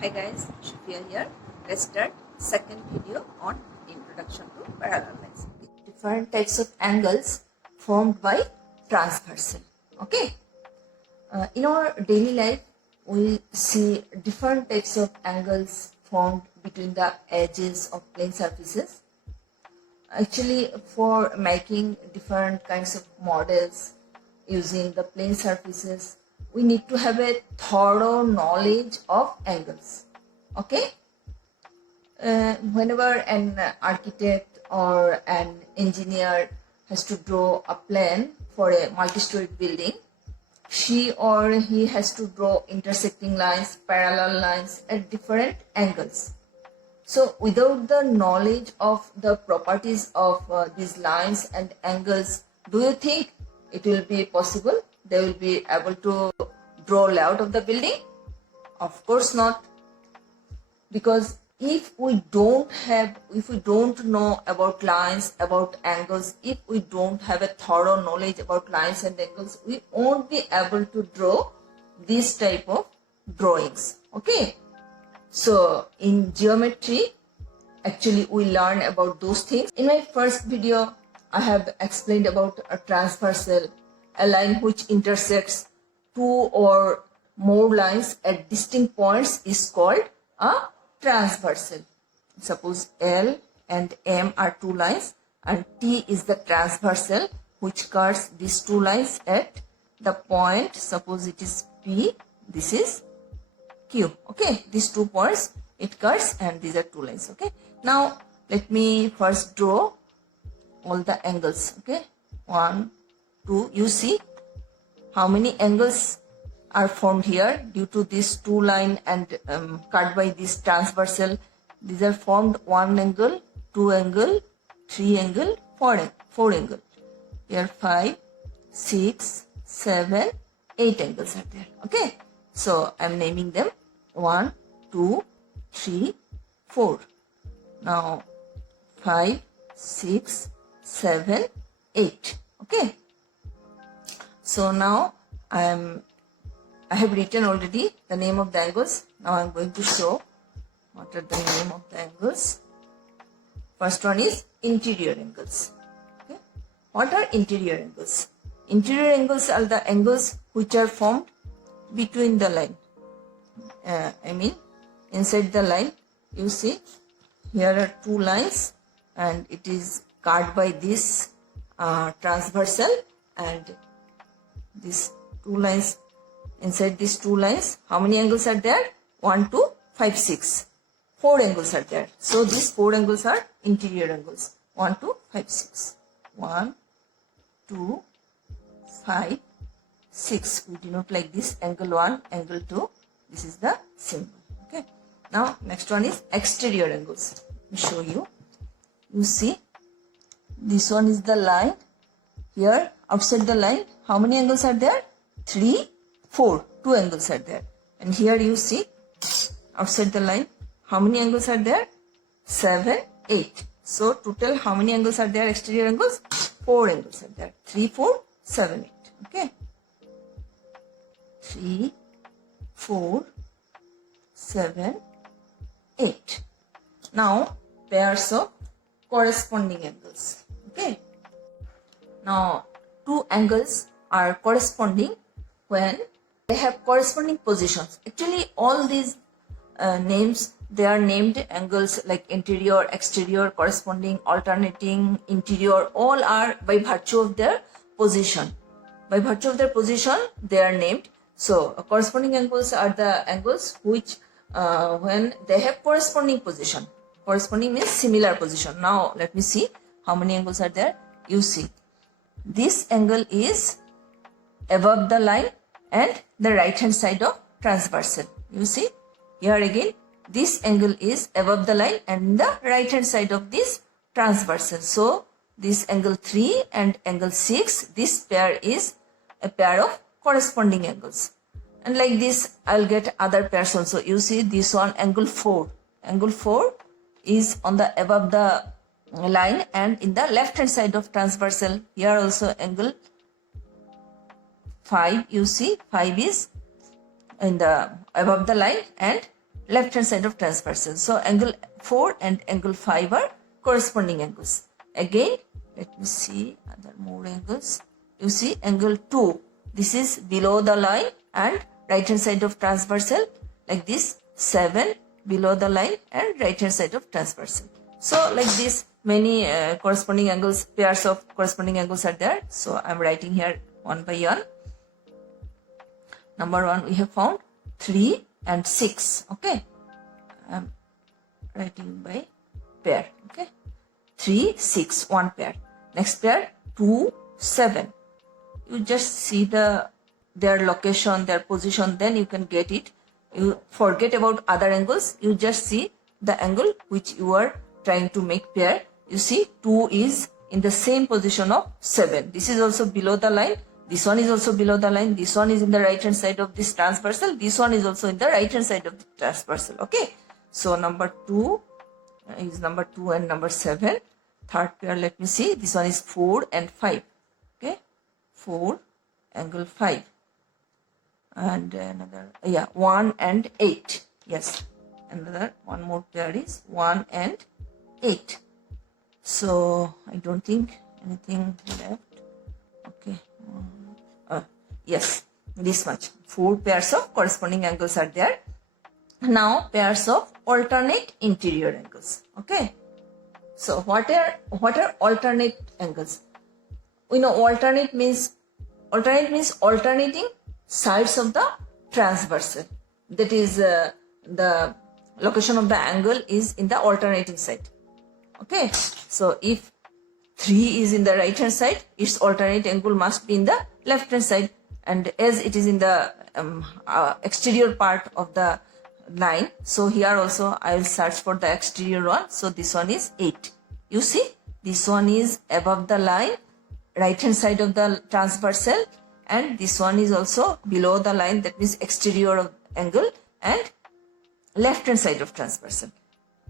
Hi guys, Shafia here. Let's start second video on introduction to parallel lines. Different types of angles formed by transversal. Okay. In our daily life, we see different types of angles formed between the edges of plane surfaces. Actually, for making different kinds of models using the plane surfaces, we need to have a thorough knowledge of angles. Okay. Whenever an architect or an engineer has to draw a plan for a multi-storied building, she or he has to draw intersecting lines, parallel lines at different angles. So without the knowledge of the properties of these lines and angles, do you think it will be possible? They will be able to draw layout of the building? Of course not. Because if we don't know about lines, about angles, if we don't have a thorough knowledge about lines and angles, we won't be able to draw this type of drawings. Okay. So in geometry, actually we learn about those things. In my first video, I have explained about a transversal, a line which intersects two or more lines at distinct points is called a transversal. Suppose L and M are two lines and T is the transversal which cuts these two lines at the point, suppose it is P, this is Q. Okay, these 2 points it cuts and these are two lines. Okay, now let me first draw all the angles. Okay, 1, 2, you see how many angles are formed here due to this 2 line and cut by this transversal. These are formed 1 angle, 2 angle, 3 angle, 4 angle. Here 5, 6, 7, 8 angles are there. Okay, so I am naming them 1, 2, 3, 4. Now 5, 6, 7, 8. Okay. So now I have written already the name of the angles. Now I am going to show what are the name of the angles. First one is interior angles. Okay. What are interior angles? Interior angles are the angles which are formed between the line. Inside the line, you see here are 2 lines and it is cut by this transversal, and these 2 lines, inside these 2 lines, how many angles are there? 1, 2, 5, 6. 4 angles are there. So these 4 angles are interior angles. 1, 2, 5, 6. 1, 2, 5, 6. We denote like this: angle 1, angle 2. This is the symbol. Okay. Now next one is exterior angles. Let me show you. You see, this one is the line. Here outside the line, how many angles are there? 3, 4. 2 angles are there. And here you see outside the line, how many angles are there? 7, 8. So total how many angles are there? Exterior angles? 4 angles are there. 3, 4, 7, 8. Okay. 3, 4, 7, 8. Now pairs of corresponding angles. Okay. Now 2 angles are corresponding when they have corresponding positions. Actually all these names, they are named angles like interior, exterior, corresponding, alternating, interior, all are by virtue of their position. By virtue of their position they are named. So corresponding angles are the angles which when they have corresponding position. Corresponding means similar position. Now let me see how many angles are there. You see, this angle is above the line and the right hand side of transversal. You see, here again this angle is above the line and the right hand side of this transversal. So this angle 3 and angle 6, this pair is a pair of corresponding angles. And like this I'll get other pairs also. You see this one, angle 4. Angle 4 is on the above the line and in the left hand side of transversal. Here also angle 5, you see 5 is in the above the line and left hand side of transversal. So angle 4 and angle 5 are corresponding angles. Again, let me see other more angles. You see angle 2, this is below the line and right hand side of transversal, like this. 7 below the line and right hand side of transversal. So like this, many corresponding angles, pairs of corresponding angles are there. So I am writing here one by one. Number 1 we have found 3 and 6. Okay, I am writing by pair. Okay, 3, 6, one pair. Next pair 2, 7. You just see their location, their position, then you can get it. You forget about other angles, you just see the angle which you are trying to make pair. You see 2 is in the same position of 7. This is also below the line. This one is also below the line. This one is in the right hand side of this transversal. This one is also in the right hand side of the transversal. Okay. So number 2 is number 2 and number 7. Third pair, let me see. This one is 4 and 5. Okay. 4, angle 5. And another, 1 and 8. Yes. Another one more pair is 1 and 8. So I don't think anything left. Okay. Yes, this much. 4 pairs of corresponding angles are there. Now pairs of alternate interior angles. Okay. So what are alternate angles? We know alternate means alternating sides of the transversal. That is the location of the angle is in the alternating side. Okay. So if 3 is in the right hand side, its alternate angle must be in the left hand side, and as it is in the exterior part of the line, so here also I will search for the exterior one. So this one is 8. You see, this one is above the line, right hand side of the transversal, and this one is also below the line, that means exterior of angle, and left hand side of transversal.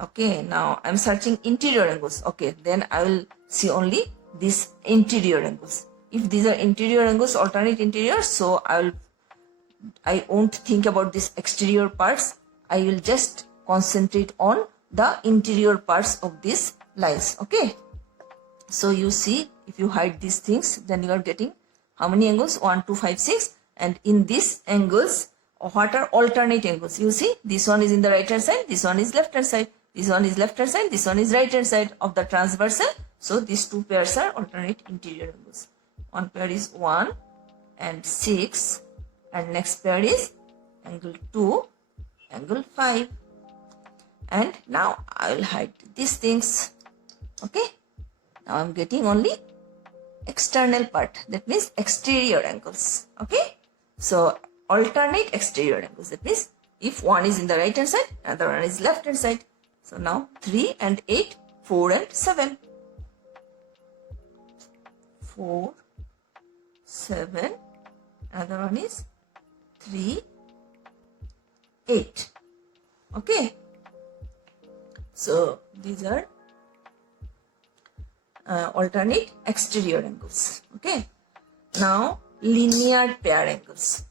Okay, now I am searching interior angles. Okay, then I will see only these interior angles. If these are interior angles, alternate interior, so I won't think about this exterior parts. I will just concentrate on the interior parts of these lines. Okay, so you see, if you hide these things, then you are getting how many angles? 1, 2, 5, 6. And in these angles, what are alternate angles? You see, this one is in the right hand side, this one is left hand side, this one is left hand side, this one is right hand side of the transversal. So these 2 pairs are alternate interior angles. One pair is 1 and 6, and next pair is angle 2, angle 5. And now I will hide these things. Okay, now I am getting only external part, that means exterior angles. Okay, so alternate exterior angles, that means if one is in the right hand side, another one is left hand side. So now 3 and 8, 4 and 7. 4, 7, another one is 3, 8. Okay, so these are alternate exterior angles. Okay, now linear pair angles.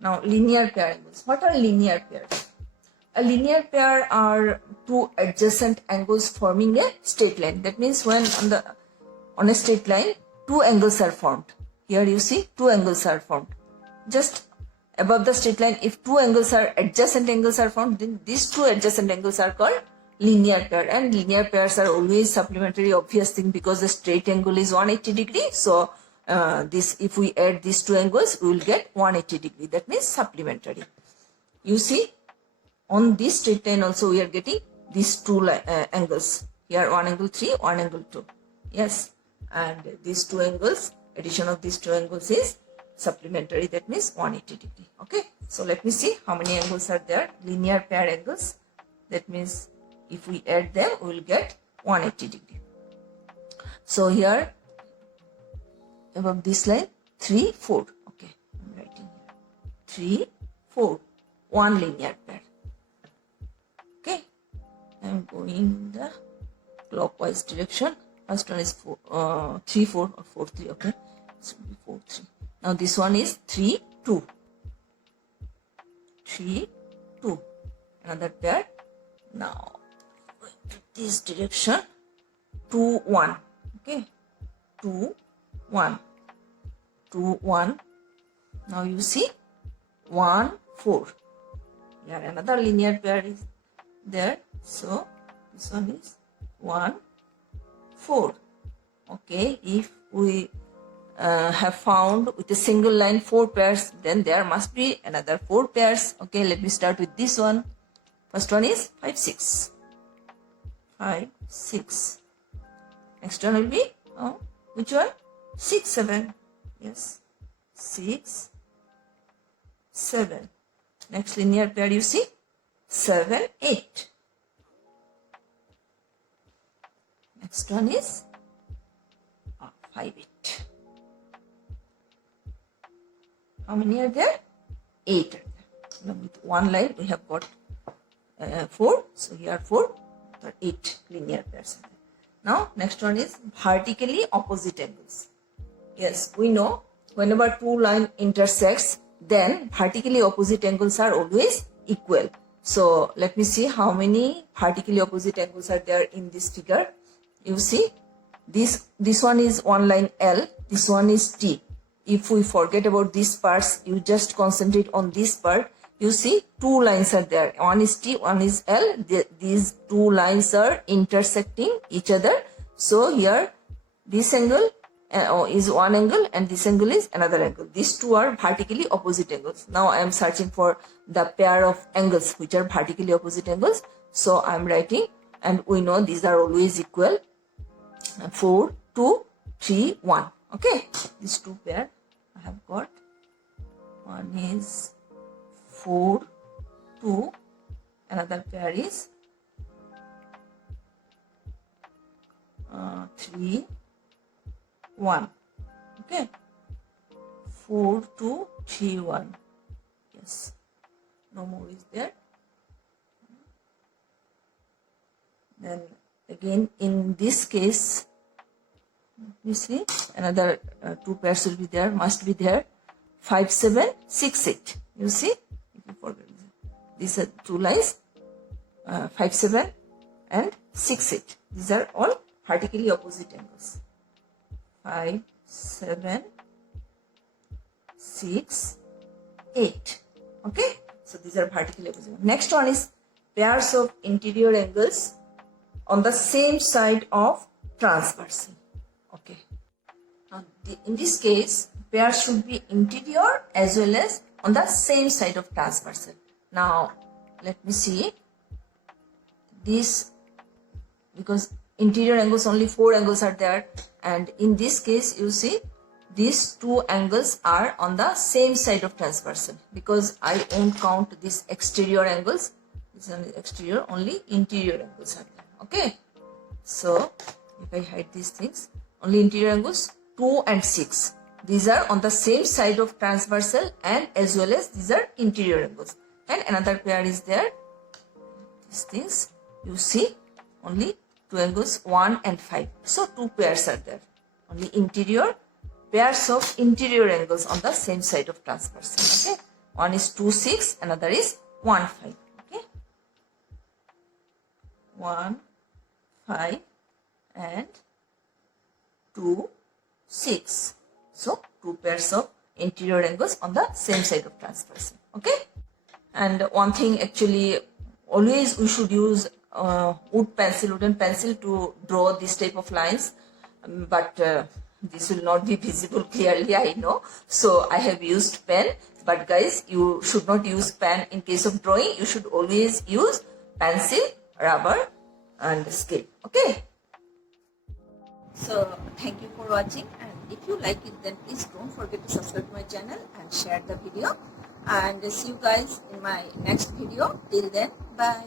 Now linear pair angles. What are linear pairs? A linear pair are 2 adjacent angles forming a straight line. That means when on a straight line 2 angles are formed. Here you see 2 angles are formed. Just above the straight line, if 2 angles are adjacent angles are formed, then these 2 adjacent angles are called linear pair. And linear pairs are always supplementary, obvious thing, because the straight angle is 180 degree. So if we add these 2 angles, we will get 180 degree. That means supplementary. You see, on this straight line also we are getting these 2 angles. Here 1 angle 3, 1 angle 2. Yes, and these 2 angles, addition of these 2 angles is supplementary, that means 180 degree. Okay, so let me see how many angles are there. Linear pair angles, that means if we add them, we will get 180 degree. So here above this line 3, 4. Okay, I'm writing here 3, 4, 1 linear pair. Okay, I'm going in the clockwise direction. First one is 3, 4 or 4, 3. Okay, it should be 4, 3. Now this one is 3, 2. 3, 2. Another pair. Now going to this direction. 2, 1. Okay. 2, 1. 2, 1. Now you see 1, 4. Here another linear pair is there. So this one is 1, 4. Okay. If we have found with a single line 4 pairs, then there must be another 4 pairs. Okay, let me start with this one. First one is 5, 6. 5, 6. Next one will be, which one? 6, 7. Yes, 6, 7. Next linear pair you see, 7, 8. Next one is 5, 8. How many are there? 8 are there. Now with one line we have got 4. So here 4, 8 linear pairs are there. Now next one is vertically opposite angles. Yes, we know whenever two lines intersects, then vertically opposite angles are always equal. So let me see how many vertically opposite angles are there in this figure. You see, this one is one line L, this one is T. If we forget about these parts, you just concentrate on this part. You see, two lines are there. One is T, one is L. These two lines are intersecting each other. So here, this angle is one angle and this angle is another angle. These two are vertically opposite angles. Now I am searching for the pair of angles which are vertically opposite angles. So I am writing, and we know these are always equal. 4, 2, 3, 1. Okay, these two pair I have got. One is 4, 2. Another pair is 3, 1. Okay, 4, 2, 3, 1. Yes, no more is there. Then again in this case, you see another two pairs will be there, must be there. 5, 7, 6, 8. You see, if you forget, these are two lines, 5, 7 and 6, 8. These are all vertically opposite angles. 5, 7, 6, 8. Okay, so these are vertically opposite. Next one is pairs of interior angles on the same side of transversal. Okay, now in this case, pairs should be interior as well as on the same side of transversal. Now let me see this, because interior angles, only 4 angles are there, and in this case you see these two angles are on the same side of transversal, because I won't count these exterior angles. This is exterior, only interior angles are there. Okay, so if I hide these things, only interior angles 2 and 6. These are on the same side of transversal, and as well as these are interior angles. And another pair is there. These things you see, only 2 angles 1 and 5. So 2 pairs are there. Only interior, pairs of interior angles on the same side of transversal. Okay, one is 2, 6, another is 1, 5. Okay, 1, 5 and 2, 6. So 2 pairs of interior angles on the same side of transversal. Okay, and one thing, actually always we should use wooden pencil to draw this type of lines, but this will not be visible clearly, I know, so I have used pen. But guys, you should not use pen in case of drawing. You should always use pencil, rubber and scale. Okay, so thank you for watching, and if you like it, then please don't forget to subscribe to my channel and share the video, and see you guys in my next video. Till then, bye.